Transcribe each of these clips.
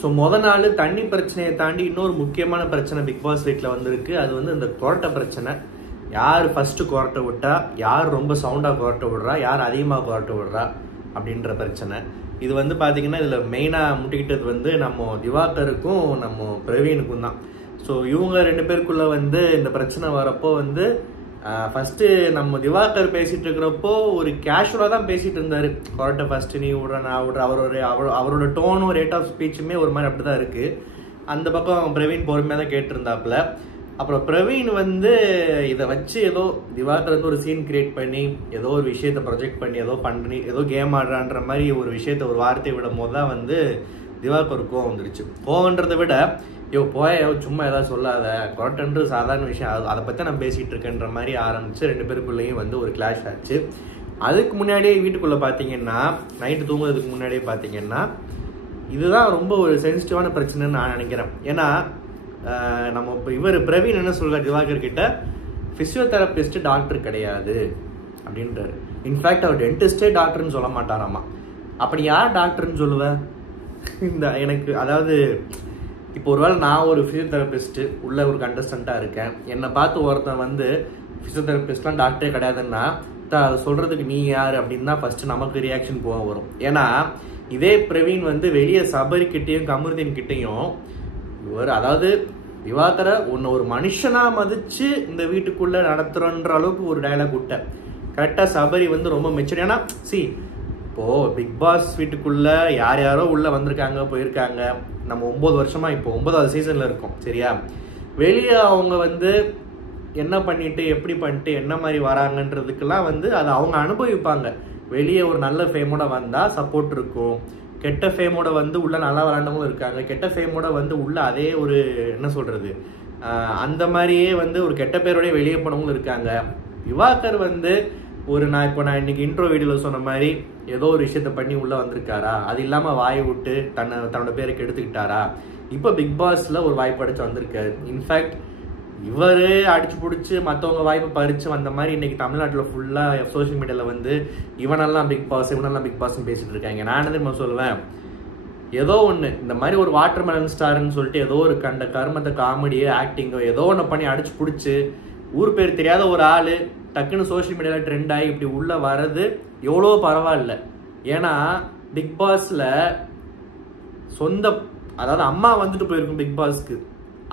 So நாள் தண்ணி பிரச்சனையை தாண்டி இன்னொரு முக்கியமான பிரச்சனை பிக் பாஸ் வீட்டில் வந்திருக்கு. அது வந்து இந்த கொரட்டை பிரச்சனை. யார் ஃபர்ஸ்ட் கொரட்டை விட்டா, யார் ரொம்ப சவுண்டாக கொரட்டை விடுறா, யார் அதிகமாக கொரட்டை விடுறா அப்படின்ற பிரச்சனை. இது வந்து பார்த்தீங்கன்னா இதில் மெயினாக முட்டிக்கிட்டது வந்து நம்ம திவாகருக்கும் நம்ம பிரவீனுக்கும் தான். ஸோ இவங்க 2 பேருக்குள்ள வந்து இந்த பிரச்சனை வரப்போ வந்து ஃபர்ஸ்ட் நம்ம திவாகர் பேசிட்டு இருக்கிறப்போ ஒரு கேஷுவலாக தான் பேசிட்டு இருந்தாரு. கொரட்டை ஃபர்ஸ்ட் நீ விடுற நான் விடுற, அவரோட டோனும் ரேட் ஆஃப் ஸ்பீச்சுமே ஒரு மாதிரி அப்படி தான் இருக்கு. அந்த பக்கம் பிரவீன் பொறுமையாக தான் கேட்டிருந்தாப்புல. அப்புறம் பிரவீன் வந்து இதை வச்சு ஏதோ திவாகர் வந்து ஒரு சீன் கிரியேட் பண்ணி ஏதோ ஒரு விஷயத்தை ப்ரொஜெக்ட் பண்ணி ஏதோ கேம் ஆடுறான்ற மாதிரி ஒரு விஷயத்த ஒரு வார்த்தையை விடும் போது தான் வந்து திவாகர் கோவம் வந்துடுச்சு. கோவன்றதை விட சும்மா ஏதாவது சொல்லாத, கொரட்டன்று சாதாரண விஷயம், அதை பற்றி நான் பேசிகிட்டு இருக்கேன்ற மாதிரி ஆரம்பிச்சு 2 பேருக்குள்ளேயும் வந்து ஒரு கிளாஷ் ஆச்சு. அதுக்கு முன்னாடியே வீட்டுக்குள்ளே பார்த்தீங்கன்னா நைட்டு தூங்குறதுக்கு முன்னாடியே பார்த்தீங்கன்னா இதுதான் ரொம்ப ஒரு சென்சிட்டிவான பிரச்சனைன்னு நான் நினைக்கிறேன். ஏன்னா நம்ம இப்போ இவர் பிரவீன் என்ன சொல்கிறார் திவாகர் கிட்ட, ஃபிசியோதெரபிஸ்ட் டாக்டர் கிடையாது அப்படின்றாரு. இன்ஃபேக்ட் அவர் டென்டிஸ்டே டாக்டர்னு சொல்ல மாட்டாராமா. அப்படி யார் டாக்டர்னு சொல்லுவேன்? இந்த எனக்கு அதாவது இப்போ ஒருவேளை நான் ஒரு ஃபிசியோதெரபிஸ்ட்டு உள்ள ஒரு கண்டஸ்டண்ட்டாக இருக்கேன், என்னை பார்த்து ஒருத்தன் வந்து ஃபிசியோதெரபிஸ்ட்லாம் டாக்டரே கிடையாதுன்னா அதை சொல்கிறதுக்கு நீ யார் அப்படின்னு தான் ஃபஸ்ட்டு நமக்கு ரியாக்ஷன் போக வரும். ஏன்னா இதே பிரவீன் வந்து வெளியே சபரிக்கிட்டேயும் கமருதீன் கிட்டேயும் இவர் அதாவது திவாகரை ஒரு மனுஷனாக மதித்து இந்த வீட்டுக்குள்ளே நடத்துகிறோன்ற அளவுக்கு ஒரு டயலாக் விட்டேன். கரெக்டாக சபரி வந்து ரொம்ப மெச்சூர். ஏன்னா இப்போது பிக் பாஸ் வீட்டுக்குள்ளே யார் யாரோ உள்ளே வந்திருக்காங்க போயிருக்காங்க. நம்ம 9 வருஷமாக இப்போ 9வது சீசனில் இருக்கோம் சரியா. வெளியே அவங்க வந்து என்ன பண்ணிட்டு எப்படி பண்ணிட்டு என்ன மாதிரி வராங்கன்றதுக்கெல்லாம் வந்து அதை அவங்க அனுபவிப்பாங்க. வெளியே ஒரு நல்ல ஃபேமோட வந்தால் சப்போர்ட் இருக்கும், கெட்ட ஃபேமோட வந்து உள்ள நல்லா விளாண்டவங்களும் இருக்காங்க, கெட்ட ஃபேமோட வந்து உள்ள அதே ஒரு என்ன சொல்கிறது அந்த மாதிரியே வந்து ஒரு கெட்ட பேரோடய வெளியே போனவங்களும் இருக்காங்க. திவாகர் வந்து நான் இன்னைக்கு இன்ட்ரோ வீடியோவில் சொன்ன மாதிரி ஏதோ ஒரு விஷயத்த பண்ணி உள்ளே வந்திருக்காரா, அது இல்லாமல் வாயை விட்டு தன்னோட பேருக்கு எடுத்துக்கிட்டாரா, இப்போ பிக் பாஸில் ஒரு வாய்ப்பு அடிச்சு வந்திருக்காரு. இன்ஃபேக்ட் இவர் அடிச்சு பிடிச்சி மற்றவங்க வாய்ப்பை பறித்து வந்த மாதிரி இன்னைக்கு தமிழ்நாட்டில் ஃபுல்லாக சோஷியல் மீடியாவில் வந்து இவனெல்லாம் பிக் பாஸ்ன்னு பேசிட்டு இருக்காங்க. நான் என்ன தெரியுமா சொல்லுவேன், ஏதோ ஒன்று இந்த மாதிரி ஒரு வாட்டர் மெலன் ஸ்டார்ன்னு சொல்லிட்டு ஏதோ ஒரு கர்மத்தை காமெடியோ ஆக்டிங்கோ ஏதோ ஒன்று பண்ணி அடிச்சு பிடிச்சி ஊர் பேர் தெரியாத ஒரு ஆள் டக்குன்னு சோஷியல் மீடியாவில் ட்ரெண்ட் ஆகி இப்படி உள்ளே வர்றது எவ்வளோ பரவாயில்ல. ஏன்னா பிக் பாஸில் அதாவது அம்மா வந்துட்டு போயிருக்கும் பிக் பாஸ்க்கு,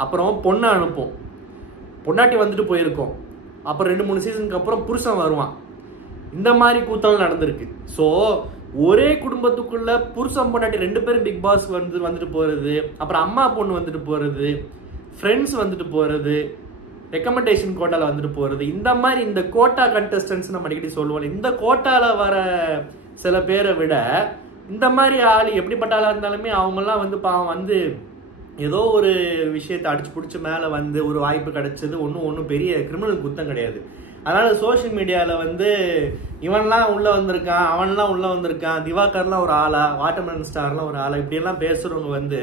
அப்புறம் பொண்ணை அனுப்போம், பொண்டாட்டி வந்துட்டு போயிருக்கோம், அப்புறம் 2-3 சீசனுக்கு அப்புறம் புருஷன் வருவான். இந்த மாதிரி கூத்தல் நடந்திருக்கு. ஸோ ஒரே குடும்பத்துக்குள்ள புருஷன் பொண்டாட்டி 2 பேரும் பிக் பாஸ் வந்துட்டு போகிறது, அப்புறம் அம்மா பொண்ணு வந்துட்டு போகிறது, ஃப்ரெண்ட்ஸ் வந்துட்டு போகிறது, ரெக்கமெண்டேஷன் கோட்டாவில் வந்துட்டு போகிறது. இந்த மாதிரி இந்த கோட்டா கண்டஸ்டன்ஸ் நம்ம அடிக்கடி சொல்லுவோம். இந்த கோட்டாவில் வர சில பேரை விட இந்த மாதிரி ஆள் எப்படிப்பட்ட ஆளாக இருந்தாலுமே அவங்கெல்லாம் வந்து பாவம் வந்து ஏதோ ஒரு விஷயத்தை அடிச்சு பிடிச்சி மேலே வந்து ஒரு வாய்ப்பு கிடைச்சது ஒன்றும் பெரிய கிரிமினல் குத்தம் கிடையாது. அதனால் சோஷியல் மீடியாவில் வந்து இவன்லாம் உள்ளே வந்திருக்கான், அவன்லாம் உள்ளே வந்திருக்கான், திவாகர்லாம் ஒரு ஆளா, வாட்டர்மெலன் ஸ்டார்லாம் ஒரு ஆளா, இப்படியெல்லாம் பேசுகிறவங்க வந்து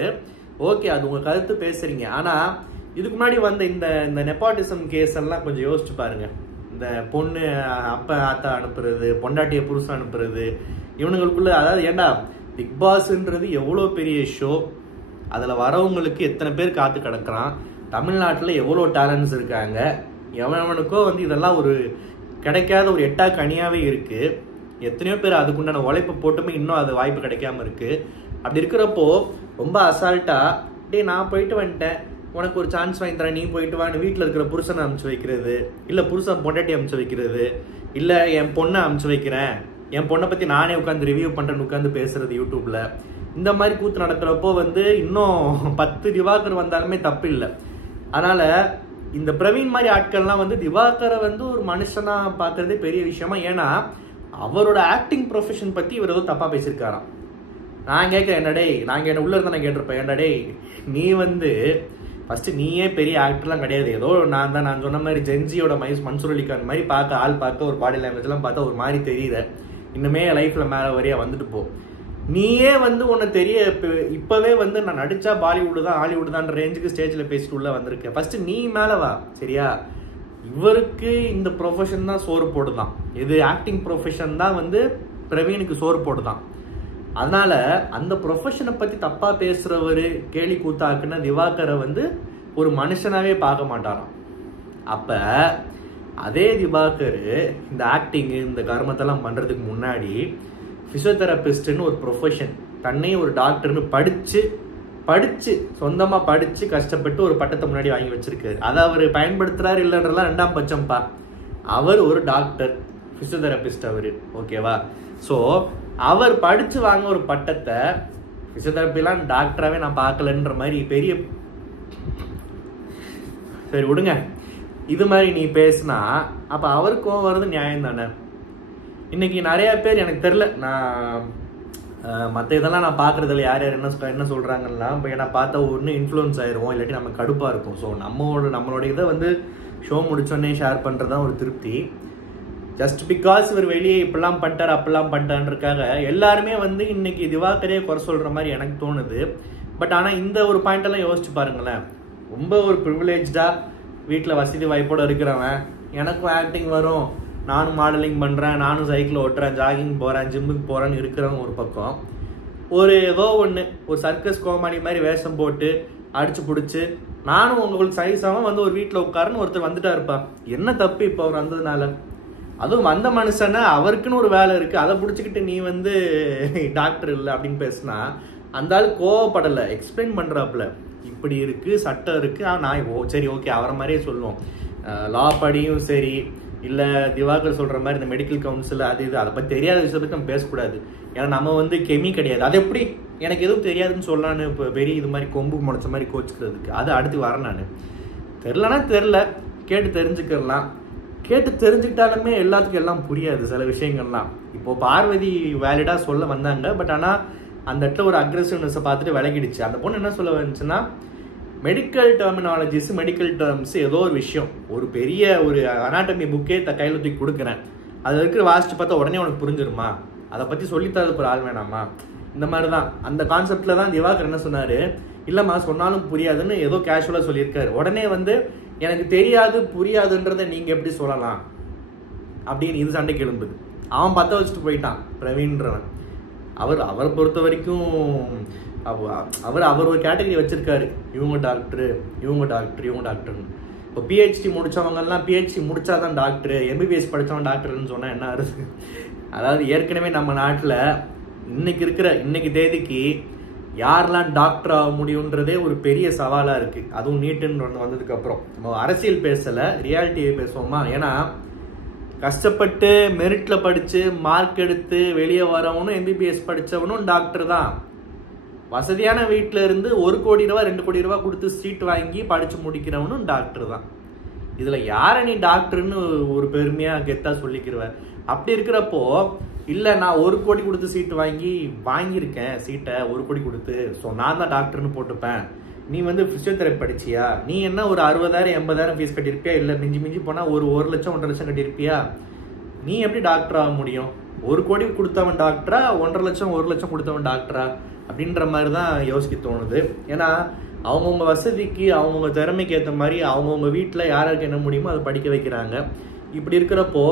ஓகே அது உங்கள் கருத்து பேசுகிறீங்க. ஆனால் இதுக்கு முன்னாடி வந்த இந்த நெப்பாட்டிசம் கேஸ் எல்லாம் கொஞ்சம் யோசிச்சு பாருங்க. இந்த பொண்ணு அப்பா ஆத்தா அனுப்புறது, பொண்டாட்டியை புருஷன் அனுப்புறது, இவனுங்களுக்குள்ள அதாவது ஏண்டா பிக் பாஸ்ன்றது எவ்வளோ பெரிய ஷோ, அதில் வரவங்களுக்கு எத்தனை பேர் காத்து கிடக்குறான், தமிழ்நாட்டில் எவ்வளோ டேலண்ட்ஸ் இருக்காங்க, எவனுக்கோ வந்து இதெல்லாம் ஒரு கிடைக்காத ஒரு எட்டா கனியாகவே இருக்குது. எத்தனையோ பேர் அதுக்குண்டான உழைப்பு போட்டுமே இன்னும் அது வாய்ப்பு கிடைக்காம இருக்குது. அப்படி இருக்கிறப்போ ரொம்ப அசால்ட்டாக நான் போயிட்டு வந்துட்டேன், உனக்கு ஒரு சான்ஸ் வாங்கி தரேன், நீ போயிட்டு வான்னு வீட்டில் இருக்கிற புருஷனை அனுப்பிச்சு வைக்கிறது, இல்லை புருஷன் பொண்டாட்டி அனுப்பிச்சு வைக்கிறது, இல்லை என் பொண்ணை அனுப்பிச்சு வைக்கிறேன், என் பொண்ணை பற்றி நானே உட்காந்து ரிவ்யூ பண்ணுறேன்னு உட்காந்து பேசுறது யூடியூப்பில். இந்த மாதிரி கூத்து நடக்கிறப்போ வந்து இன்னும் 10 திவாகர் வந்தாலுமே தப்பு இல்லை. அதனால் இந்த பிரவீன் மாதிரி ஆட்கள்லாம் வந்து திவாகரை வந்து ஒரு மனுஷனாக பார்க்குறதே பெரிய விஷயமா. ஏன்னா அவரோட ஆக்டிங் ப்ரொஃபஷன் பற்றி இவர் ஏதோ தப்பாக பேசியிருக்காராம். நான் கேட்க என்னடே, என்ன உள்ளே இருந்தால் நான் கேட்டிருப்பேன், என்னடே நீ வந்து ஃபஸ்ட்டு நீயே பெரிய ஆக்டர்லாம் கிடையாது, ஏதோ நான் சொன்ன மாதிரி ஜென்ஜியோட மன்சூர் அலிகான் மாதிரி பார்க்க ஒரு பாடி லாங்குவேஜ்லாம் பார்த்தா ஒரு மாதிரி தெரியுற, இன்னுமே லைஃப்பில் மேலே வரையா வந்துட்டு போ. நீயே வந்து உன்னை இப்போவே வந்து நான் நடித்தா பாலிவுட் தான் ஹாலிவுட் தான் ரேஞ்சுக்கு ஸ்டேஜில் பேசிட்டு உள்ளே வந்திருக்கேன். ஃபஸ்ட்டு நீ மேலே வா சரியா. இவருக்கு இந்த ப்ரொஃபஷன் தான் சோறு போடுதான், இது ஆக்டிங் ப்ரொஃபஷன் தான் வந்து பிரவீனுக்கு சோறு போடுதான். அதனால அந்த ப்ரொஃபஷனை பத்தி தப்பா பேசுறவரு கேலி கூத்தாக்குன்னா திவாகரை வந்து ஒரு மனுஷனாவே பார்க்க மாட்டாராம். அப்ப அதே திவாகர் இந்த ஆக்டிங் இந்த கர்மத்தெல்லாம் பண்றதுக்கு முன்னாடி பிசியோதெரபிஸ்ட்னு ஒரு ப்ரொஃபஷன், தன்னையும் ஒரு டாக்டர்னு படிச்சு சொந்தமா படிச்சு கஷ்டப்பட்டு ஒரு பட்டத்தை முன்னாடி வாங்கி வச்சிருக்காரு. அதை அவர் பயன்படுத்துறாரு இல்லைன்றலாம் 2ஆம் பட்சம்ப்பா. அவர் ஒரு டாக்டர், பிசியோதெரபிஸ்ட் அவரு, ஓகேவா? ஸோ அவர் படிச்சு வாங்க ஒரு பட்டத்தை பிசியோதெரபிலாம் டாக்டராகவே நான் பார்க்கலன்ற மாதிரி பெரிய, சரி விடுங்க, இது மாதிரி நீ பேசினா அப்ப அவருக்கும் வருது நியாயம் தானே. இன்னைக்கு நிறைய பேர் எனக்கு தெரியல, நான் மற்ற இதெல்லாம் நான் பார்க்குறதில்ல யார் யார் என்ன சொல்கிறாங்கன்னா, இப்போ ஏன்னா பார்த்தா ஒன்று இன்ஃப்ளூயன்ஸ் ஆயிடுவோம், இல்லாட்டி நம்ம கடுப்பாக இருக்கும். ஸோ நம்மளோட இதை வந்து ஷோ முடிச்சோடனே ஷேர் பண்ணுறது தான் ஒரு திருப்தி. ஜஸ்ட் பிகாஸ் இவர் வெளியே இப்படிலாம் பண்ணிட்டார் அப்படிலாம் பண்ணிட்டான்றக்காக எல்லாருமே வந்து இன்னைக்கு திவாகரே குறை சொல்கிற மாதிரி எனக்கு தோணுது. பட் ஆனால் இந்த ஒரு பாயிண்டெல்லாம் யோசிச்சு பாருங்களேன். ரொம்ப ஒரு ப்ரிவிலேஜாக வீட்டில் வசதி வாய்ப்போடு இருக்கிறவன், எனக்கும் ஆக்டிங் வரும், நானும் மாடலிங் பண்ணுறேன், நானும் சைக்கிள் ஓட்டுறேன், ஜாகிங் போகிறேன், ஜிம்முக்கு போகிறேன்னு இருக்கிறவங்க ஒரு பக்கம், ஒரு ஏதோ ஒன்று ஒரு சர்க்கஸ் கோமாளி மாதிரி வேஷம் போட்டு அடிச்சு பிடிச்சி நானும் உங்களுக்கு சைஸாகவும் வந்து ஒரு வீட்டில் உட்காருன்னு ஒருத்தர் வந்துட்டா இருப்பா. என்ன தப்பு இப்போ அவர் வந்ததுனால? அதுவும் வந்த மனுஷனை அவருக்குன்னு ஒரு வேலை இருக்குது, அதை பிடிச்சிக்கிட்டு நீ வந்து டாக்டர் இல்லை அப்படின்னு பேசுனா அந்த ஆள் கோவப்படலை, எக்ஸ்பிளைன் பண்ணுறாப்புல இப்படி இருக்குது, சட்டம் இருக்குது. நான் சரி ஓகே அவரை மாதிரியே சொல்லுவோம், லா படியும் சரி, இல்லை திவாகர் சொல்கிற மாதிரி இந்த மெடிக்கல் கவுன்சில் அது இது அதை பற்றி தெரியாத விஷயத்துக்கு நம்ம பேசக்கூடாது. ஏன்னா நம்ம வந்து கெமி கிடையாது. அது எப்படி எனக்கு எதுவும் தெரியாதுன்னு சொல்லலான்னு இப்போ பெரிய இது மாதிரி கொம்பு முளைச்ச மாதிரி கோச்சிக்கிறதுக்கு அது அடுத்து வரேன். நான் தெரிலனா தெரில, கேட்டு தெரிஞ்சுக்கலாம். கேட்டு தெரிஞ்சுக்கிட்டாலுமே எல்லாத்துக்கும் எல்லாம் புரியாது சில விஷயங்கள்லாம். இப்போது பார்வதி வேலிடாக சொல்ல வந்தாங்க, பட் ஆனால் அந்த இடத்துல ஒரு அக்ரெசிவ்னஸை பார்த்துட்டு விலகிடுச்சு. அந்த பொண்ணு என்ன சொல்ல வந்துச்சுன்னா, மெடிக்கல் டெர்மினாலஜிஸ் மெடிக்கல் டேர்ம்ஸ் ஏதோ ஒரு விஷயம், ஒரு பெரிய ஒரு அனாட்டமி புக்கே கையில் தூக்கி கொடுக்குறேன், அது இருக்கிற வாசிச்சு பார்த்தா உடனே உனக்கு புரிஞ்சிருமா, அதை பற்றி சொல்லித்தரது ஒரு ஆள் வேணாமா? இந்த மாதிரி தான் அந்த கான்செப்டில் தான் திவாகர் என்ன சொன்னார், இல்லைம்மா சொன்னாலும் புரியாதுன்னு ஏதோ கேஷுவலாக சொல்லியிருக்காரு. உடனே வந்து எனக்கு தெரியாது புரியாதுன்றதை நீங்கள் எப்படி சொல்லலாம் அப்படின்னு இது சண்டைக்கு எழும்புது. அவன் பற்ற வச்சுட்டு போயிட்டான் பிரவீன்றவன். அவரை பொறுத்த வரைக்கும் அவர் ஒரு கேட்டகரி வச்சிருக்காரு, இவங்க டாக்டரு இவங்க டாக்டர் இவங்க டாக்டர்னு. இப்போ பிஹெச்டி முடிச்சவங்கலாம் பிஹெச்டி முடிச்சாதான் டாக்டரு, எம்பிபிஎஸ் படித்தவன் டாக்டர்னு சொன்னால் என்ன ஆகுது? அதாவது ஏற்கனவே நம்ம நாட்டில் இன்னைக்கு தேதிக்கு யாரெல்லாம் டாக்டர் ஆக முடியுன்றதே ஒரு பெரிய சவாலாக இருக்குது. அதுவும் நீட்டுன்னு ஒன்று வந்ததுக்கப்புறம் நம்ம அரசியல் பேசலை, ரியாலிட்டியை பேசுவோமா? ஏன்னா கஷ்டப்பட்டு மெரிட்டில் படித்து மார்க் எடுத்து வெளியே வரவனும் எம்பிபிஎஸ் படித்தவனும் டாக்டர் தான். வசதியான வீட்டில் இருந்து 1 கோடி ரூபா 2 கோடி ரூபா கொடுத்து சீட் வாங்கி படித்து முடிக்கிறவனும் டாக்டர் தான். இதில் யாரை நீ டாக்டர்னு ஒரு பெருமையாக கெத்தாக சொல்லிக்கிறவன்? அப்படி இருக்கிறப்போ இல்லை நான் 1 கோடி கொடுத்து சீட்டு வாங்கியிருக்கேன் சீட்டை 1 கோடி கொடுத்து, ஸோ நான் தான் டாக்டர்னு போட்டுப்பேன். நீ வந்து ஃபிசியோதெரப்பி படிச்சியா, நீ என்ன ஒரு 60,000 80,000 ஃபீஸ் கட்டியிருப்பியா, இல்லை மிஞ்சி போனால் ஒரு 1 லட்சம் 1.5 லட்சம் கட்டியிருப்பியா? நீ எப்படி டாக்டர் ஆக முடியும்? 1 கோடி கொடுத்தவன் டாக்டரா, 1.5 லட்சம் 1 லட்சம் கொடுத்தவன் டாக்டரா அப்படின்ற மாதிரி தான் யோசிக்க தோணுது. ஏன்னா அவங்கவுங்க வசதிக்கு அவங்கவுங்க திறமைக்கு ஏற்ற மாதிரி அவங்கவுங்க வீட்டில் யாருக்கு என்ன முடியுமோ அதை படிக்க வைக்கிறாங்க. இப்படி இருக்கிறப்போ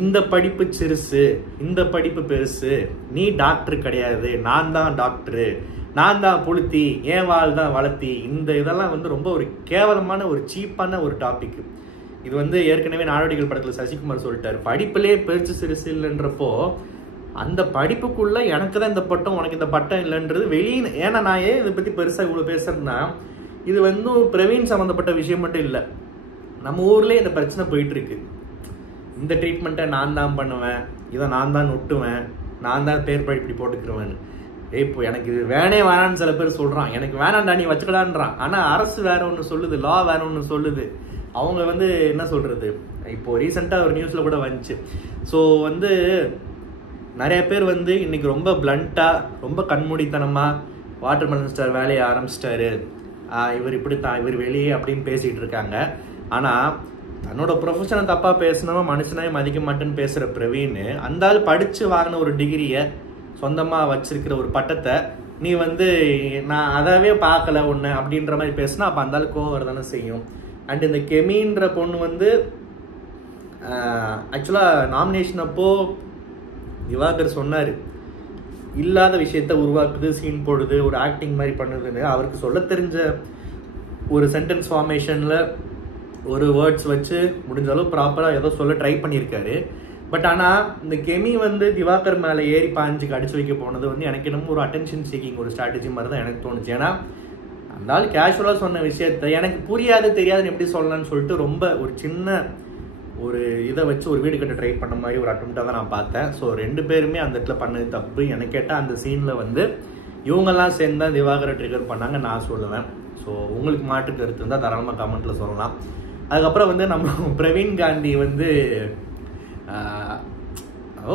இந்த படிப்பு சிறுசு இந்த படிப்பு பெருசு, நீ டாக்டர் கிடையாது, நான் தான் டாக்டரு, நான் தான் புளுத்தி, ஏன் வாழ் தான் வளர்த்தி, இந்த இதெல்லாம் வந்து ரொம்ப ஒரு கேவலமான ஒரு சீப்பான ஒரு டாபிக். இது வந்து ஏற்கனவே நாடோடிகள் படத்தில் சசிகுமார் சொல்லிட்டாரு, படிப்புலேயே பெருசு சிறுசு இல்லைன்றப்போ அந்த படிப்புக்குள்ள எனக்கு தான் இந்த பட்டம் உனக்கு இந்த பட்டம் இல்லைன்றது வெளியே. ஏன்னா நான் ஏன் இதை பற்றி பெருசாக இவ்வளோ பேசுறேன்னா, இது வந்து பிரவீன் சம்மந்தப்பட்ட விஷயம் மட்டும் இல்லை, நம்ம ஊர்லேயே இந்த பிரச்சனை போயிட்டு இருக்கு. இந்த ட்ரீட்மெண்ட்டை நான் தான் பண்ணுவேன், இதை நான் தான் நொட்டுவேன், நான் தான் பேர் இப்படி போட்டுக்கிறேன். இப்போ எனக்கு இது வேணான்னு சில பேர் சொல்கிறான், எனக்கு வேணாண்டா நீ வச்சுக்கடான்றான். ஆனால் அரசு வேற ஒன்று சொல்லுது, லா வேற ஒன்று சொல்லுது. அவங்க வந்து என்ன சொல்கிறது, இப்போ ரீசெண்டாக ஒரு நியூஸில் கூட வந்துச்சு. ஸோ வந்து நிறைய பேர் வந்து இன்னைக்கு ரொம்ப பிளண்ட்டாக ரொம்ப கண்மூடித்தனமாக வாட்டர்மெலன் ஸ்டார் வேலையை ஆரம்பிச்சிட்டாரு, இவர் இப்படித்தான், இவர் வெளியே அப்படின்னு பேசிகிட்டு இருக்காங்க. ஆனால் தன்னோட ப்ரொஃபஷனை தப்பாக பேசினவன் மனுஷனாவே மதிக்க மாட்டேன்னு பேசுகிற பிரவீன், அந்த ஆள் படித்து வாங்கின ஒரு டிகிரியை சொந்தமாக வச்சிருக்கிற ஒரு பட்டத்தை நீ வந்து நான் அதாவே பார்க்கல ஒன்று அப்படின்ற மாதிரி பேசுனா அப்போ அந்த ஆள் கோவம் வரதானே செய்யும். அண்ட் இந்த கெமின்ற பொண்ணு வந்து ஆக்சுவலாக நாமினேஷன் அப்போது திவாகர் சொன்னார், இல்லாத விஷயத்த உருவாக்குது, சீன் போடுது, ஒரு ஆக்டிங் மாதிரி பண்ணுதுன்னு அவருக்கு சொல்ல தெரிஞ்ச ஒரு சென்டென்ஸ் ஃபார்மேஷனில் ஒரு வேர்ட்ஸ் வச்சு முடிஞ்ச அளவு ப்ராப்பராக ஏதோ சொல்ல ட்ரை பண்ணியிருக்காரு. பட் ஆனால் இந்த கெமி வந்து திவாகர் மேலே ஏறி பாஞ்சுக்கு அடிச்சு வைக்க போனது வந்து எனக்கு என்னமோ ஒரு அட்டென்ஷன் சீக்கிங் ஒரு ஸ்ட்ராட்டஜி மாதிரி தான் எனக்கு தோணுச்சு. ஏன்னா அந்த ஆள் கேஷுவலாக சொன்ன விஷயத்த எனக்கு புரியாது தெரியாதுன்னு எப்படி சொல்லலாம்னு சொல்லிட்டு ரொம்ப ஒரு சின்ன ஒரு இதை வச்சு ஒரு வீடு கட்ட ட்ரை பண்ண மாதிரி ஒரு அட்டெம்ப்டாக தான் நான் பார்த்தேன். ஸோ 2 பேருமே அந்த இடத்துல பண்ணது தப்பு. எனக்கு கேட்டால் அந்த சீனில் வந்து இவங்கெல்லாம் சேர்ந்து தான் திவாகரை ட்ரிகர் பண்ணாங்க நான் சொல்லுவேன். ஸோ உங்களுக்கு மாற்று கருத்து இருந்தால் தாராளமாக கமெண்ட்டில் சொல்லலாம். அதுக்கப்புறம் வந்து நம்ம பிரவீன் காந்தி வந்து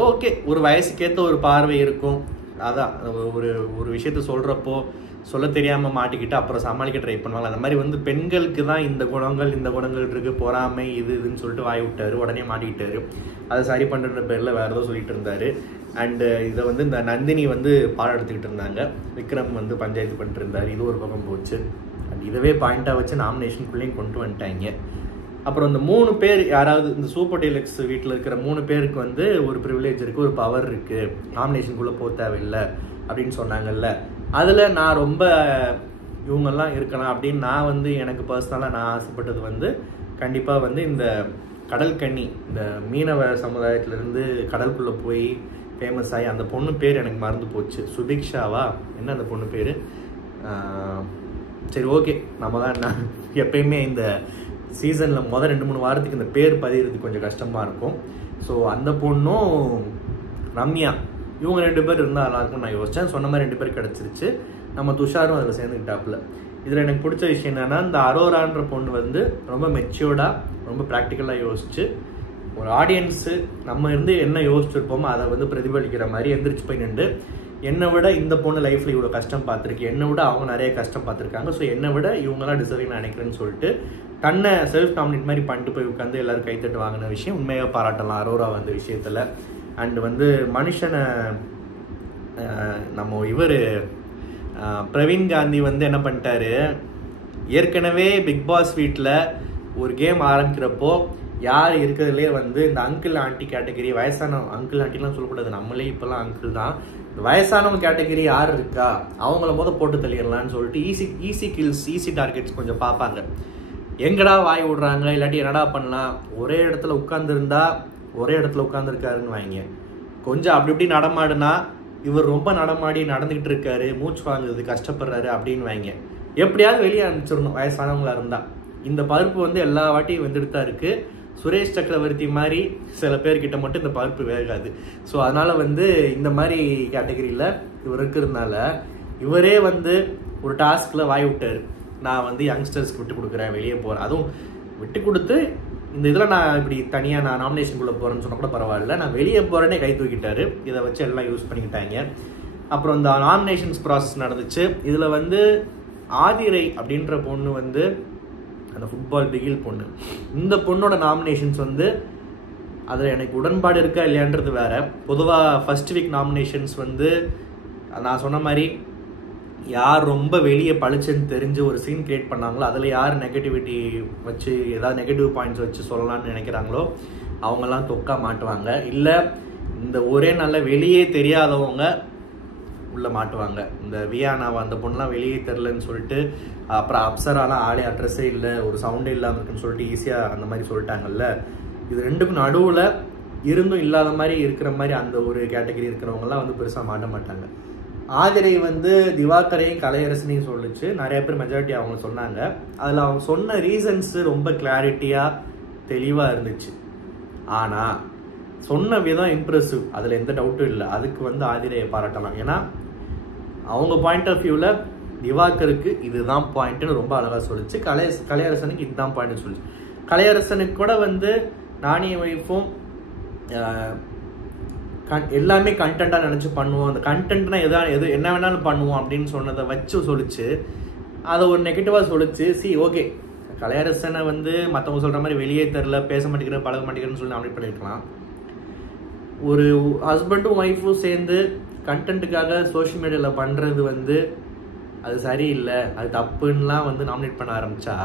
ஓகே, ஒரு வயசுக்கேற்ற ஒரு பார்வை இருக்கும். அதான் ஒரு ஒரு விஷயத்த சொல்கிறப்போ சொல்ல தெரியாமல் மாட்டிக்கிட்டு அப்புறம் சமாளிக்க ட்ரை பண்ணுவாங்க. அந்த மாதிரி வந்து பெண்களுக்கு தான் இந்த குணங்கள் இருக்குது, பொறாமை இதுன்னு சொல்லிட்டு வாய் விட்டார், உடனே மாட்டிக்கிட்டாரு. அதை சரி பண்ணுற பேரில் வேறு ஏதோ சொல்லிட்டு இருந்தார். அண்டு இதை வந்து இந்த நந்தினி வந்து பாடம் எடுத்துக்கிட்டு இருந்தாங்க, விக்ரம் வந்து பஞ்சாயத்து பண்ணிட்டு இருந்தார். இது ஒரு பக்கம் போச்சு. அண்ட் இதவே பாயிண்ட்டாக வச்சு நாமினேஷனுக்குள்ளேயும் கொண்டு வந்துட்டாங்க. அப்புறம் இந்த 3 பேர் யாராவது இந்த சூப்பர் டீலக்ஸ் வீட்டில் இருக்கிற 3 பேருக்கு வந்து ஒரு ப்ரிவிலேஜ் இருக்குது, ஒரு பவர் இருக்குது, நாமினேஷனுக்குள்ளே போக தேவையில்லை அப்படின்னு சொன்னாங்கல்ல. அதில் நான் ரொம்ப இவங்கெல்லாம் இருக்கலாம் அப்படின்னு நான் வந்து எனக்கு பர்சனலாக நான் ஆசைப்பட்டது வந்து கண்டிப்பாக வந்து இந்த கடல் கன்னி, இந்த மீனவ சமுதாயத்திலேருந்து கடலுக்குள்ளே போய் ஃபேமஸ் ஆகி அந்த பொண்ணு பேர் எனக்கு மறந்து போச்சு, சுபிக்ஷாவா என்ன அந்த பொண்ணு பேர்? சரி ஓகே, நம்ம தான் எப்பயுமே இந்த சீசனில் முதல் 2-3 வாரத்துக்கு இந்த பேர் பதிகிறது கொஞ்சம் கஷ்டமாக இருக்கும். ஸோ அந்த பொண்ணும் ரம்யா, இவங்க 2 பேர் இருந்தால் நல்லாயிருக்கும் நான் யோசித்தேன். சொன்ன மாதிரி 2 பேர் கிடச்சிருச்சு. நம்ம துஷாரும் அதில் சேர்ந்துக்கிட்டாப்புல. இதில் எனக்கு பிடிச்ச விஷயம் என்னென்னா, இந்த அரோரான்ற பொண்ணு வந்து ரொம்ப மெச்சூர்டாக ரொம்ப ப்ராக்டிக்கலாக யோசிச்சு ஒரு ஆடியன்ஸு நம்ம இருந்து என்ன யோசிச்சிருப்போமோ அதை வந்து பிரதிபலிக்கிற மாதிரி எந்திரிச்சு போய் நின்று என்னை விட இந்த பொண்ணு லைஃப்பில் இவ்வளோ கஷ்டம் பார்த்துருக்கு, என்னை விட அவங்க நிறைய கஷ்டம் பார்த்துருக்காங்க, ஸோ என்னை விட இவங்கெல்லாம் டிசர்விங் நான் நினைக்கிறேன்னு சொல்லிட்டு தன்னை செல்ஃப் டாமினேட் மாதிரி பண்ணிட்டு போய் உட்காந்து எல்லோரும் கைத்தட்டு வாங்கின விஷயம் உண்மையாக பாராட்டலாம் அரோரா அந்த விஷயத்தில். அண்டு வந்து மனுஷனை நம்ம இவர் பிரவீன் காந்தி வந்து என்ன பண்ணிட்டாரு, ஏற்கனவே பிக் பாஸ் வீட்டில் ஒரு கேம் ஆரம்பிக்கிறப்போ யார் இருக்கிறதுலே வந்து இந்த அங்கிள் ஆண்டி கேட்டகரி, வயசான அங்கிள் ஆண்டிலாம் சொல்லக்கூடாது, நம்மளே இப்போல்லாம் அங்கிள் தான், வயசானவங்க கேட்டகரி யார் இருக்கா அவங்கள போட்டு தள்ளிடலான்னு சொல்லிட்டு ஈஸி கில்ஸ், ஈஸி டார்கெட்ஸ் கொஞ்சம் பார்ப்பாங்க. எங்கடா வாய் விடுறாங்க, இல்லாட்டி என்னடா பண்ணலாம், ஒரே இடத்துல உட்காந்துருந்தா ஒரே இடத்துல உட்காந்துருக்காருன்னு வாங்க, கொஞ்சம் அப்படி இப்படி நடமாடுனா இவர் ரொம்ப நடமாடி நடந்துக்கிட்டு இருக்காரு, மூச்சு வாங்குறது கஷ்டப்படுறாரு அப்படின்னு வாங்க, எப்படியாவது வெளியே அனுப்பிச்சிடணும் வயசானவங்களா இருந்தால். இந்த பருப்பு வந்து எல்லா வாட்டியும் வந்துட்டு தான் இருக்குது. சுரேஷ் சக்கரவர்த்தி மாதிரி சில பேர்கிட்ட மட்டும் இந்த பருப்பு வேகாது. ஸோ அதனால் வந்து இந்த மாதிரி கேட்டகரியில் இவர் இருக்கிறதுனால இவரே வந்து ஒரு டாஸ்கில் வாய் விட்டார், நான் வந்து யங்ஸ்டர்ஸ்க்கு விட்டு கொடுக்குறேன், வெளியே போகிறேன், அதுவும் விட்டு கொடுத்து இந்த இதில் நான் இப்படி தனியாக நான் நாமினேஷனுக்குள்ளே போகிறேன்னு சொன்னால் கூட பரவாயில்ல, நான் வெளியே போகிறேன்னே கை தூக்கிட்டாரு. இதை வச்சு எல்லாம் யூஸ் பண்ணிக்கிட்டாங்க. அப்புறம் இந்த நாமினேஷன்ஸ் ப்ராசஸ் நடந்துச்சு. இதில் வந்து ஆதிரை அப்படின்ற பொண்ணு வந்து அந்த ஃபுட்பால் பிகில் பொண்ணு, இந்த பொண்ணோட நாமினேஷன்ஸ் வந்து அதில் எனக்கு உடன்பாடு இருக்கா இல்லையான்றது வேற. பொதுவாக ஃபர்ஸ்ட் வீக் நாமினேஷன்ஸ் வந்து நான் சொன்ன மாதிரி யார் ரொம்ப வெளியே பளிச்சுன்னு தெரிஞ்சு ஒரு சீன் கிரியேட் பண்ணாங்களோ, அதில் யார் நெகட்டிவிட்டி வச்சு ஏதாவது நெகட்டிவ் பாயிண்ட்ஸ் வச்சு சொல்லலாம்னு நினைக்கிறாங்களோ அவங்கெல்லாம் தொக்கா மாட்டுவாங்க. இல்லை இந்த ஒரே நல்ல வெளியே தெரியாதவங்க உள்ளே மாட்டுவாங்க. இந்த வியானாவை அந்த பொண்ணுலாம் வெளியே தெரிலன்னு சொல்லிட்டு, அப்புறம் அப்சராலாம் ஆளே அட்ரஸே இல்லை, ஒரு சவுண்டே இல்லாமல் இருக்குன்னு சொல்லிட்டு ஈஸியாக அந்த மாதிரி சொல்லிட்டாங்கல்ல. இது ரெண்டுக்கும் நடுவில் இருந்தும் இல்லாத மாதிரி இருக்கிற மாதிரி அந்த ஒரு கேட்டகரி இருக்கிறவங்கலாம் வந்து பெருசாக மாட்ட மாட்டாங்க. ஆதிரை வந்து திவாகரையும் கலையரசனையும் சொல்லிச்சு, நிறைய பேர் மெஜாரிட்டி அவங்க சொன்னாங்க. அதில் அவங்க சொன்ன ரீசன்ஸு ரொம்ப கிளாரிட்டியாக தெளிவாக இருந்துச்சு. ஆனால் சொன்ன விதம் இம்ப்ரெசிவ், அதில் எந்த டவுட்டும் இல்லை. அதுக்கு வந்து ஆதிரையை பாராட்டலாம். ஏன்னா அவங்க பாயிண்ட் ஆஃப் வியூவில் திவாகருக்கு இதுதான் பாயிண்ட்டுன்னு ரொம்ப அழகாக சொல்லிச்சு. கலையரசனுக்கு இதுதான் பாயிண்ட்னு சொல்லிச்சு. கலையரசனுக்கு கூட வந்து நானிய வைஃபும் எல்லாமே கண்டென்ட்டாக நினச்சி பண்ணுவோம், அந்த கண்டென்ட்னா எது என்ன வேணாலும் பண்ணுவோம் அப்படின்னு சொன்னதை வச்சு சொல்லிச்சு. அதை ஒரு நெகட்டிவாக சொல்லிச்சு. ஓகே, கலையரசனை வந்து மற்றவங்க சொல்கிற மாதிரி வெளியே தெரில, பேச மாட்டேங்கிற, பழக மாட்டேங்கிறன்னு சொல்லி நாமினேட் பண்ணியிருக்கலாம். ஒரு ஹஸ்பண்டும் ஒய்ஃபும் சேர்ந்து கண்டென்ட்டுக்காக சோஷியல் மீடியாவில் பண்ணுறது வந்து அது சரியில்லை, அது தப்புன்னெலாம் வந்து நாமினேட் பண்ண ஆரம்பித்தா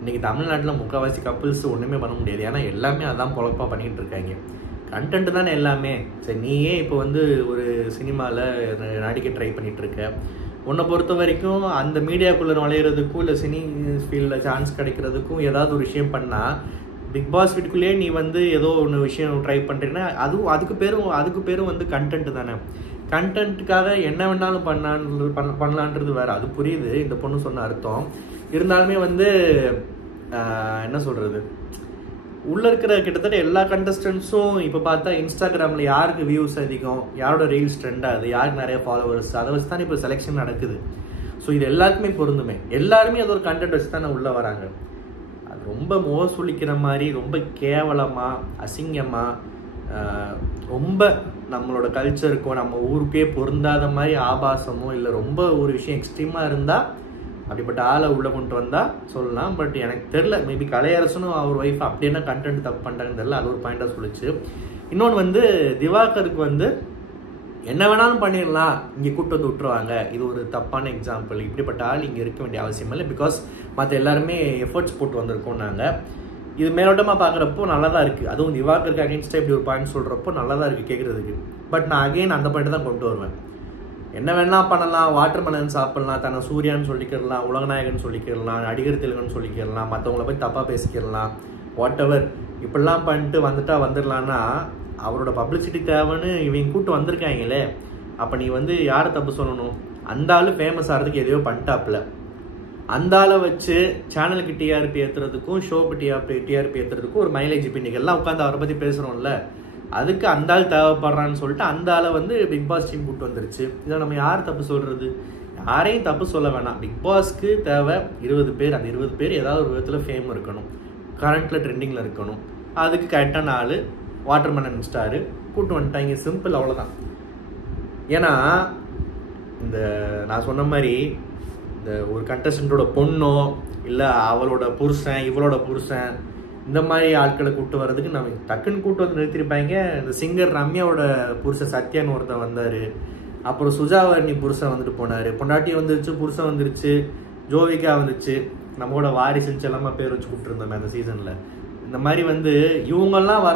இன்றைக்கி தமிழ்நாட்டில் முக்கால்வாசி கப்புள்ஸ் ஒன்றுமே பண்ண முடியாது. ஏன்னா எல்லாமே அதான் பொழப்பாக பண்ணிகிட்டு இருக்காங்க. கண்டென்ட் தானே எல்லாமே. சரி, நீயே இப்போ வந்து ஒரு சினிமாவில் நடிக்க ட்ரை பண்ணிட்டு இருக்க. உன்னை பொறுத்த வரைக்கும் அந்த மீடியாக்குள்ளே நுழையிறதுக்கும் இல்லை சினி ஃபீல்டில் சான்ஸ் கிடைக்கிறதுக்கும் ஏதாவது ஒரு விஷயம் பண்ணால், பிக் பாஸ் வீட்டுக்குள்ளேயே நீ வந்து ஏதோ ஒன்று விஷயம் ட்ரை பண்ணுறீங்கன்னா அதுக்கு பேரும் வந்து கண்டென்ட் தானே. கண்டென்ட்டுக்காக என்ன வேணாலும் பண்ணலான்றது வேறு. அது புரியுது இந்த பொண்ணு சொன்ன அர்த்தம். இருந்தாலுமே வந்து என்ன சொல்கிறது, உள்ளே இருக்கிற கிட்டத்தட்ட எல்லா கண்டஸ்டன்ஸும் இப்போ பார்த்தா இன்ஸ்டாகிராமில் யாருக்கு வியூஸ் அதிகம், யாரோட ரீல்ஸ் ட்ரெண்ட் ஆகுது, யாருக்கு நிறைய ஃபாலோவர்ஸ், அதை வச்சு தான் இப்போ செலெக்ஷன் நடக்குது. ஸோ இது எல்லாருக்குமே பொருந்துமே. எல்லாருமே அது ஒரு கண்டென்ட் வச்சு தானே உள்ளே வராங்க. அது ரொம்ப மோசொலிக்கிற மாதிரி, ரொம்ப கேவலமாக, அசிங்கமாக, ரொம்ப நம்மளோட கல்ச்சருக்கோ நம்ம ஊருக்கே பொருந்தாத மாதிரி ஆபாசமோ இல்லை ரொம்ப ஒரு விஷயம் எக்ஸ்ட்ரீமாக இருந்தால் அப்படிப்பட்ட ஆளை உள்ளே கொண்டு வந்தால் சொல்லலாம். பட் எனக்கு தெரில, மேபி கலையரசனும் அவர் ஒய்ஃப் அப்படி என்ன கண்டென்ட் தப்பு பண்ணுறாங்கன்னு தெரில. அது ஒரு பாயிண்டாக சொல்லிச்சு. இன்னொன்று வந்து திவாகருக்கு வந்து என்ன வேணாலும் பண்ணிடலாம், இங்கே கூட்டு வந்து விட்டுருவாங்க. இது ஒரு தப்பான எக்ஸாம்பிள். இப்படிப்பட்ட ஆள் இங்கே இருக்க வேண்டிய அவசியம் இல்லை. பிகாஸ் மற்ற எல்லாருமே எஃபர்ட்ஸ் போட்டு வந்திருக்கோம் நாங்கள். இது மேலோட்டமாக பார்க்குறப்போ நல்லா தான் இருக்குது. அதுவும் திவாகருக்கு அகேன்ஸ்டாக இப்படி ஒரு பாயிண்ட் சொல்கிறப்போ நல்லா தான் இருக்குது கேட்குறதுக்கு. பட் நான் அகெயின் அந்த பாயிண்ட் தான் கொண்டு வருவேன். என்ன வேணா பண்ணலாம், வாட்டர் மெலன் சாப்பிட்லாம், தன்னை சூர்யான்னு சொல்லிக்கிறலாம், உலகநாயகன் சொல்லிக்கிறலாம், நடிகர் திலகன் சொல்லிக்கிறலாம், மற்றவங்கள போய் தப்பாக பேசிக்கிறலாம், வாட் எவர் இப்படிலாம் பண்ணிட்டு வந்துடலான்னா அவரோட பப்ளிசிட்டி தேவைன்னு இவங்க கூட்டு வந்திருக்காங்களே. அப்போ நீ வந்து யாரை தப்பு சொல்லணும்? அந்த ஆள் ஃபேமஸ் ஆகிறதுக்கு எதையோ பண்ணிட்டாப்புல. அந்த ஆளை வச்சு சேனலுக்கு டிஆர்பி ஏற்றுறதுக்கும் ஷோக்கு டிஆர்பி ஏற்றுறதுக்கும் ஒரு மைலேஜ். இப்போ இன்றைக்கி எல்லாம் உட்காந்து அவரை பற்றி பேசுகிறோம்ல, அதுக்கு அந்த ஆள் தேவைப்படுறான்னு சொல்லிட்டு அந்த ஆளை வந்து பிக் பாஸ் டீம் கூப்பிட்டு வந்துருச்சு. இதை நம்ம யார் தப்பு சொல்கிறது? யாரையும் தப்பு சொல்ல வேணாம். பிக் பாஸ்க்கு தேவை 20 பேர். அந்த 20 பேர் ஏதாவது ஒரு விதத்தில் ஃபேம் இருக்கணும், கரண்ட்டில் ட்ரெண்டிங்கில் இருக்கணும். அதுக்கு கரெக்டான ஆள் வாட்டர் மெலன் ஸ்டாரு கூப்பிட்டு வந்துட்டாங்க. சிம்பிள், அவ்வளோதான். ஏன்னா இந்த நான் சொன்ன மாதிரி இந்த ஒரு கண்டஸ்டண்ட்டோட பொண்ணோ இல்லை அவளோட புருஷன் இவளோட புருஷன் இந்த மாதிரி ஆட்களை கூப்பிட்டு வர்றதுக்கு நம்ம டக்குன்னு கூப்பிட்டு வந்து நிறுத்திருப்பாங்க. இந்த சிங்கர் ரம்யாவோட புருஷன் சத்யான்னு ஒருத்தன் வந்தார். அப்புறம் சுஜாவர்ணி புருஷன் வந்துட்டு போனார். பொண்டாட்டி வந்துருச்சு, புருஷன் வந்துருச்சு, ஜோவிகா வந்துச்சு, நம்மளோட வாரிசுன்னு செல்லமாக பேர் வச்சு கூப்பிட்டுருந்தோம் அந்த சீசனில். இந்த மாதிரி வந்து இவங்கெல்லாம்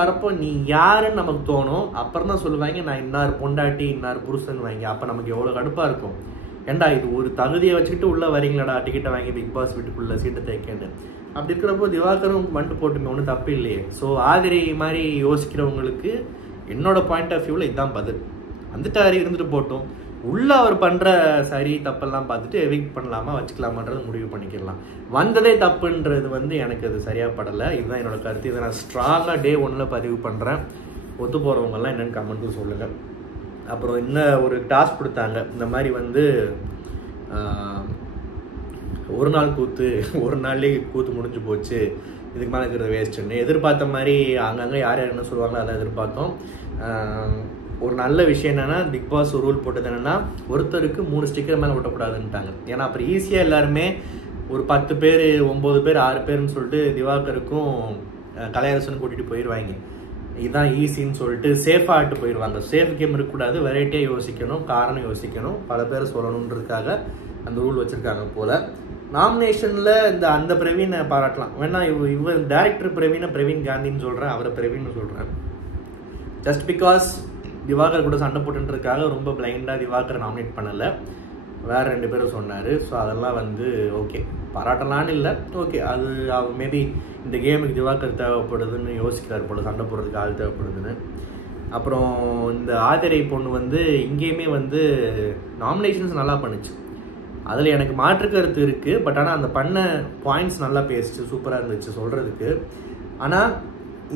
வரப்போ நீ யாருன்னு நமக்கு தோணும். அப்புறம் தான் சொல்லுவாங்க நான் இன்னார் பொண்டாட்டி இன்னார் புருஷன் வாங்கி. அப்போ நமக்கு எவ்வளோ கடுப்பாக இருக்கும். ஏண்டா இது ஒரு தகுதியை வச்சுக்கிட்டு உள்ளே வரீங்களாடா, டிக்கெட்டை வாங்கி பிக் பாஸ் வீட்டுக்குள்ளே சீட்டை தேய்க்கேன்னு. அப்படி இருக்கிறப்போ திவாகரும் வந்துட்டு போட்டுமே, ஒன்றும் தப்பு இல்லையே. ஸோ ஆதிரை மாதிரி யோசிக்கிறவங்களுக்கு என்னோட பாயிண்ட் ஆஃப் வியூவில் இதுதான் பதில். வந்துட்டாரு, இருந்துட்டு போட்டோம். உள்ளே அவர் பண்ணுற சரி தப்பெல்லாம் பார்த்துட்டு எவிக்ட் பண்ணலாமா வச்சுக்கலாமான்றது முடிவு பண்ணிக்கலாம். வந்ததே தப்புன்றது வந்து எனக்கு அது சரியாக படலை. இதுதான் என்னோட கருத்து. இதை நான் ஸ்ட்ராங்காக டே 1 பதிவு பண்ணுறேன். ஒத்து போகிறவங்கெல்லாம் என்னென்னு கமெண்ட்டும் சொல்லுங்கள். அப்புறம் இன்னும் ஒரு டாஸ்க் கொடுத்தாங்க. இந்த மாதிரி வந்து ஒரு நாள் கூத்து, ஒரு நாள்லேயே கூத்து முடிஞ்சு போச்சு, இதுக்கு மேலே இருக்கிறது வேஸ்ட்டுன்னு எதிர்பார்த்த மாதிரி அங்கங்கே யார் என்ன சொல்லுவாங்களோ அதை எதிர்பார்த்தோம். ஒரு நல்ல விஷயம் என்னென்னா, பிக் பாஸ் ரூல் போட்டது என்னென்னா ஒருத்தருக்கு 3 ஸ்டிக்கர் மேலே ஒட்டக்கூடாதுன்ட்டாங்க. ஏன்னா அப்புறம் ஈஸியாக எல்லாருமே ஒரு 10 பேர் 9 பேர் 6 பேர்னு சொல்லிட்டு திவாகருக்கும் கலையரசனும் கூட்டிகிட்டு போயிடுவாங்க. இதுதான் ஈஸின்னு சொல்லிட்டு சேஃபாக ஆகிட்டு போயிடுவாங்க. சேஃப் கேம் இருக்கக்கூடாது, வெரைட்டியாக யோசிக்கணும், காரணம் யோசிக்கணும், பல பேர் சொல்லணுன்றதுக்காக அந்த ரூல் வச்சுருக்காங்க போல். நாமினேஷனில் அந்த பிரவீனை பாராட்டலாம். வேணா இவர் டேரக்டர் பிரவீன் காந்தின்னு சொல்கிறேன், அவரை பிரவீன்னு சொல்கிறேன். ஜஸ்ட் பிகாஸ் திவாகர் கூட சண்டை போட்டுன்றதுக்காக ரொம்ப பிளைண்டாக திவாகரை நாமினேட் பண்ணலை, வேறு 2 பேரும் சொன்னார். ஸோ அதெல்லாம் வந்து ஓகே, பாராட்டலான்னு இல்லை, ஓகே. அது அவர் மேபி இந்த கேமுக்கு திவாகர் தேவைப்படுதுன்னு யோசிக்கிறார் போல், சண்டை போடுறதுக்கு ஆள் தேவைப்படுதுன்னு. அப்புறம் இந்த ஆதிரை பொண்ணு வந்து இங்கேயுமே வந்து நாமினேஷன்ஸ் நல்லா பண்ணுச்சு. அதில் எனக்கு மாற்று கருத்து இருக்குது. பட் ஆனால் அந்த பண்ண பாயிண்ட்ஸ் நல்லா பேசிச்சு, சூப்பராக இருந்துச்சு சொல்கிறதுக்கு. ஆனால்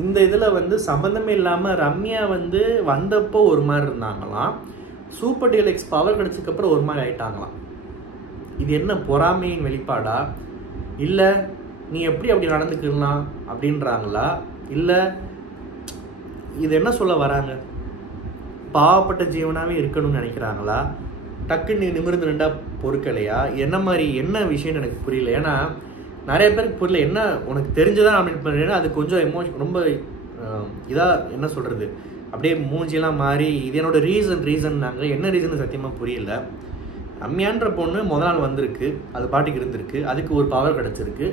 இந்த இதில் வந்து சம்மந்தமே இல்லாமல் ரம்யா வந்து வந்தப்போ ஒரு மாதிரி இருந்தாங்களாம், சூப்பர் டீலக்ஸ் பவர் கிடச்சதுக்கப்புறம் ஒரு மாதிரி ஆயிட்டாங்களாம். இது என்ன பொறாமையின் வெளிப்பாடா, இல்லை நீ எப்படி அப்படி நடந்துக்கலாம் அப்படின்றாங்களா, இல்லை இது என்ன சொல்ல வராங்க? பாவப்பட்ட ஜீவனாகவே இருக்கணும்னு நினைக்கிறாங்களா? டக்குன்னு நிமிர்ந்து நின்றா பொறுக்கலையா? என்ன விஷயம்னு எனக்கு புரியல. ஏன்னா நிறைய பேருக்கு புரியல. என்ன உனக்கு தெரிஞ்சுதான் அப்படின்னு பண்ணுறேன்னா அது கொஞ்சம் ரொம்ப இதாக என்ன சொல்கிறது, அப்படியே மூஞ்சியெல்லாம் மாறி இது என்னோட ரீசன் நாங்கள் என்ன ரீசன் சத்தியமாக புரியல. ரம்யான்ற பொண்ணு முதல் நாள் வந்திருக்கு, அது பாட்டுக்கு இருந்திருக்கு, அதுக்கு ஒரு பவர் கிடச்சிருக்கு.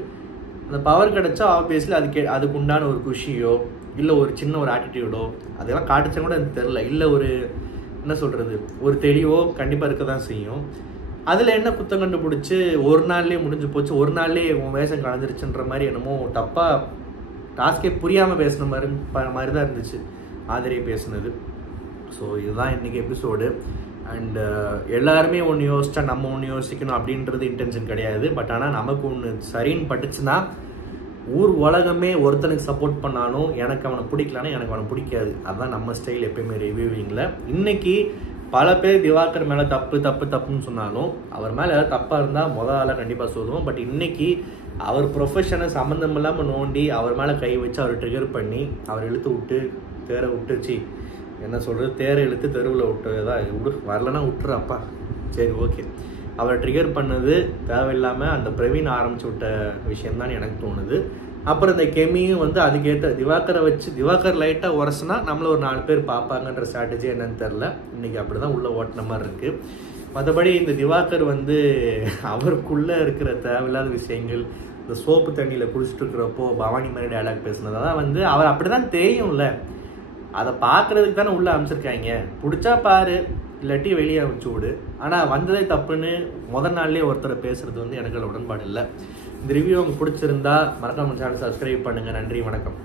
அந்த பவர் கிடைச்சா ஆப்வியஸ்லி அதுக்கு உண்டான ஒரு குஷியோ இல்லை ஒரு சின்ன ஒரு ஆட்டிடியூடோ அதெல்லாம் காட்டுச்சா கூட எனக்கு தெரில, இல்லை ஒரு என்ன சொல்கிறது ஒரு தெளிவோ கண்டிப்பாக இருக்க தான் செய்யும். அதில் என்ன குத்தம் கண்டுபிடிச்சி ஒரு நாள்லேயே முடிஞ்சு போச்சு, ஒரு நாள்லேயே உன் வேஷம் கலந்துருச்சுன்ற மாதிரி என்னமோ தப்பாக டாஸ்கே புரியாமல் பேசுன மாதிரி தான் இருந்துச்சு ஆதிரை பேசுனது. ஸோ இதுதான் இன்றைக்கி எபிசோடு. அண்டு எல்லாருமே ஒன்று யோசிச்சா நம்ம ஒன்று யோசிக்கணும் அப்படின்றது இன்டென்ஷன் கிடையாது. பட் ஆனால் நமக்கு ஒன்று சரின்னு பட்டுச்சுன்னா ஊர் உலகமே ஒருத்தனுக்கு சப்போர்ட் பண்ணாலும் எனக்கு அவனை பிடிக்கலான்னா எனக்கு அவனை பிடிக்காது. அதுதான் நம்ம ஸ்டைல் எப்பயுமே ரிவ்யூவிங்கில். இன்றைக்கி பல பேர் திவாகர் மேலே தப்புன்னு சொன்னாலும் அவர் மேலே ஏதாவது தப்பாக இருந்தால் ஆளாக கண்டிப்பாக சொல்லுவோம். பட் இன்றைக்கி அவர் ப்ரொஃபஷனை சம்மந்தம் இல்லாமல் நோண்டி அவர் மேலே கை வச்சு அவர் ட்ரிகர் பண்ணி அவர் இழுத்து விட்டு தேரை விட்டுச்சு என்ன சொல்கிறது தேரை இழுத்து தெருவில் விட்டுதான் வரலன்னா விட்டுறாப்பா சரி ஓகே. அவரை ட்ரிகர் பண்ணது தேவையில்லாமல் அந்த பிரவீன் ஆரம்பிச்சு விட்ட விஷயம்தான் எனக்கு தோணுது. அப்புறம் இந்த கெமியும் வந்து அதுக்கேற்ற திவாகரை வச்சு திவாகர் லைட்டாக உரசுனா நம்மள ஒரு 4 பேர் பார்ப்பாங்கன்ற ஸ்ட்ராட்டஜி என்னன்னு தெரில. இன்றைக்கி அப்படி தான் உள்ளே ஓட்டின மாதிரி இருக்குது. மற்றபடி இந்த திவாகர் வந்து அவருக்குள்ளே இருக்கிற தேவையில்லாத விஷயங்கள், இந்த சோப்பு தண்ணியில் குடிச்சிட்டு இருக்கிறப்போ பவானி மாதிரி டைலாக் பேசுனதான் வந்து அவர் அப்படி தான் தெரியும்ல, அதை பார்க்குறதுக்கு தானே உள்ளே அமைச்சிருக்காங்க. பிடிச்சா பாரு, இல்லாட்டி வெளியே அனுப்பிச்சு விடு. ஆனால் வந்ததே தப்புன்னு முதல் நாள்லேயே ஒருத்தரை பேசுகிறது வந்து எனக்கு உடன்பாடு இல்லை. இந்த ரிவ்யூ உங்களுக்கு பிடிச்சிருந்தா மறக்காம சேனல் சப்ஸ்கிரைப் பண்ணுங்கள். நன்றி, வணக்கம்.